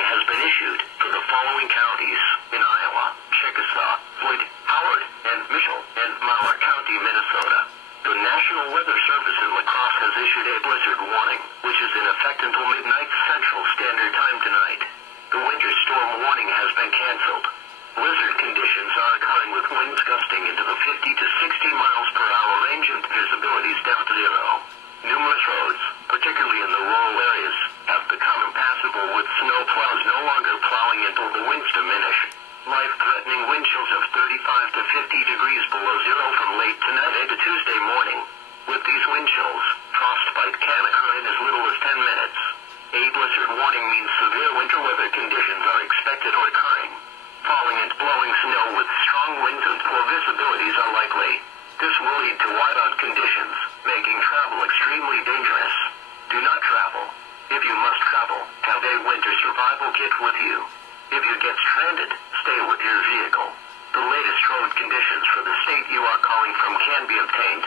warning has been issued for the following counties in Iowa: Chickasaw, Floyd, Howard, and Mitchell, and Malheur County, Minnesota. The National Weather Service in La Crosse has issued a blizzard warning, which is in effect until midnight Central Standard Time tonight. The winter storm warning has been canceled. Blizzard conditions are occurring with winds gusting into the 50 to 60 miles per hour range and visibilities down to zero. Numerous roads, particularly in the rural areas, have become impassable with snow plows no longer plowing until the winds diminish. Life-threatening wind chills of 35 to 50 degrees below zero from late tonight into Tuesday morning. With these wind chills, frostbite can occur in as little as 10 minutes. A blizzard warning means severe winter weather conditions are expected or occurring. Falling and blowing snow with strong winds and poor visibilities are likely. This will lead to whiteout conditions, making travel extremely dangerous. Do not travel. If you must travel, have a winter survival kit with you. If you get stranded, stay with your vehicle. The latest road conditions for the state you are calling from can be obtained